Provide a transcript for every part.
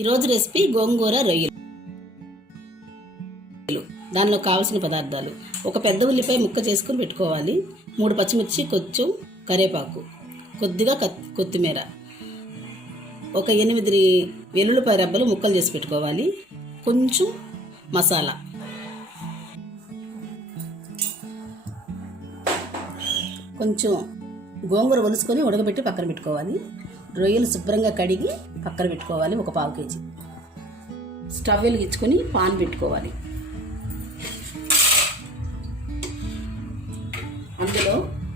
ఈరోజు రెసిపీ గోంగూర రొయ్యలు. దానిలో కావాల్సిన పదార్థాలు: ఒక పెద్ద ఉల్లిపాయ ముక్క చేసుకుని పెట్టుకోవాలి, 3 పచ్చిమిర్చి, కొంచెం కరివేపాకు, కొద్దిగా కొత్తిమీర, ఒక 8 వెల్లుల్లిపాయ రబ్బలు ముక్కలు చేసి పెట్టుకోవాలి, కొంచెం మసాలా, కొంచెం గోంగూర ఒలుసుకొని ఉడకబెట్టి పక్కన పెట్టుకోవాలి. రొయ్యలు శుభ్రంగా కడిగి పక్కన పెట్టుకోవాలి, ఒక 1/2 కేజీ. స్టవ్ వెలిగించుకొని పాన్ పెట్టుకోవాలి. అందులో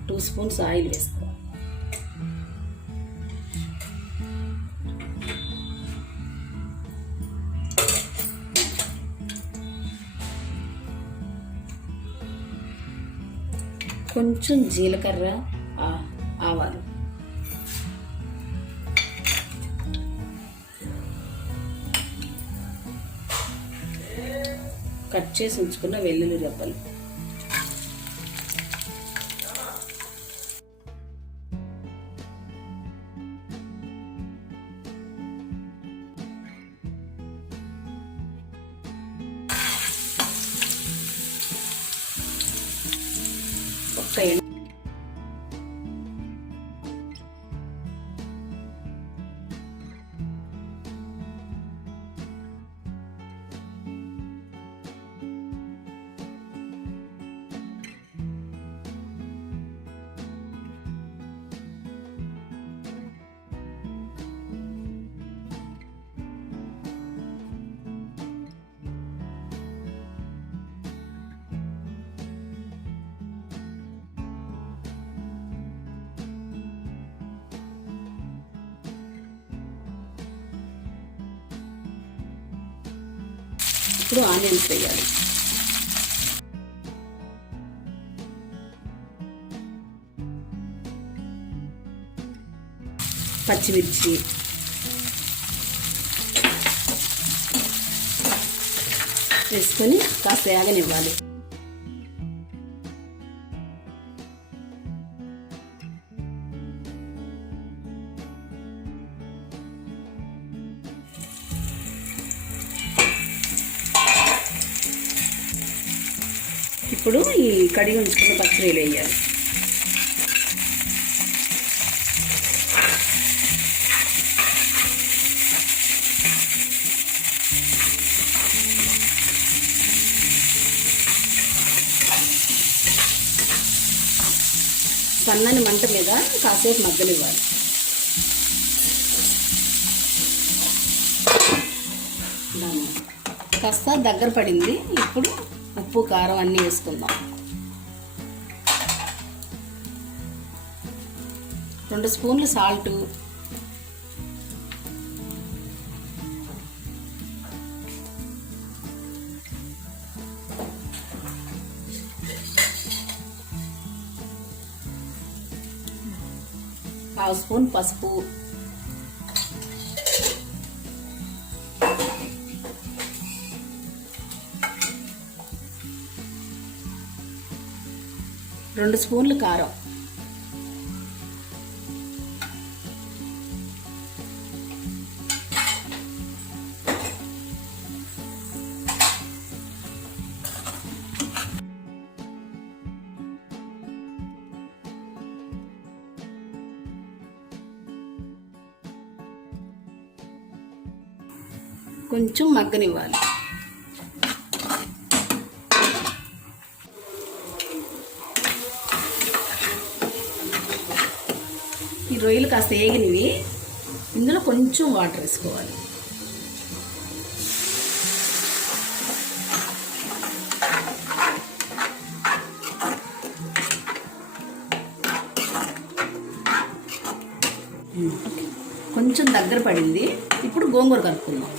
2 స్పూన్స్ ఆయిల్ వేసుకోవాలి. కొంచెం జీలకర్ర, ఆవాలు, కట్ చేసి ఉంచుకున్న వెల్లుల్లి రెబ్బలు, ఇప్పుడు ఆనియన్స్ వేయాలి. పచ్చిమిర్చి, వేసుకొని కాస్త వేగనివ్వాలి. ఇప్పుడు ఈ కడిగి ఉంచుకున్న పచ్చిరొయ్యలు వేయాలి. సన్నని మంట మీద కాసేపు మగ్గనివ్వాలి. కాస్త దగ్గర పడింది. ఇప్పుడు ఉప్పు, కారం అన్నీ వేసుకుందాం. 2 స్పూన్లు సాల్ట్, ½ స్పూన్ పసుపు, రెండు స్పూన్లు కారం, కొంచెం మగ్గనివ్వాలి. ఈ రొయ్యలు కాస్త వేగినవి. ఇందులో కొంచెం వాటర్ వేసుకోవాలి. కొంచెం దగ్గర పడింది. ఇప్పుడు గోంగూర కలుపుకుందాం.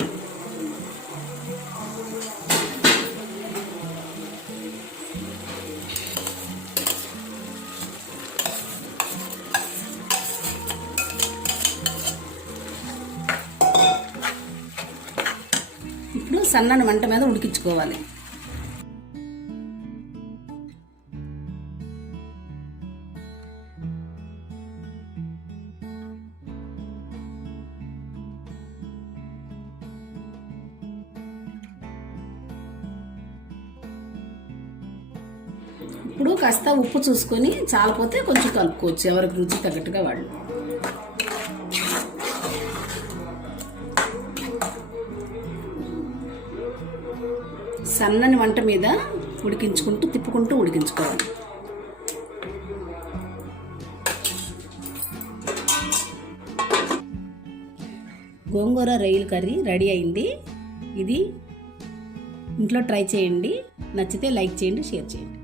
ఇప్పుడు సన్నని మంట మీద ఉడికించుకోవాలి. ఇప్పుడు కాస్త ఉప్పు చూసుకొని చాలపోతే కొంచెం కలుపుకోవచ్చు, ఎవరికి రుచి తగ్గట్టుగా వాళ్ళు. సన్నని మంట మీద తిప్పుకుంటూ ఉడికించుకోవాలి. గోంగూర రొయ్యల కర్రీ రెడీ అయింది. ఇది ఇంట్లో ట్రై చేయండి. నచ్చితే లైక్ చేయండి, షేర్ చేయండి.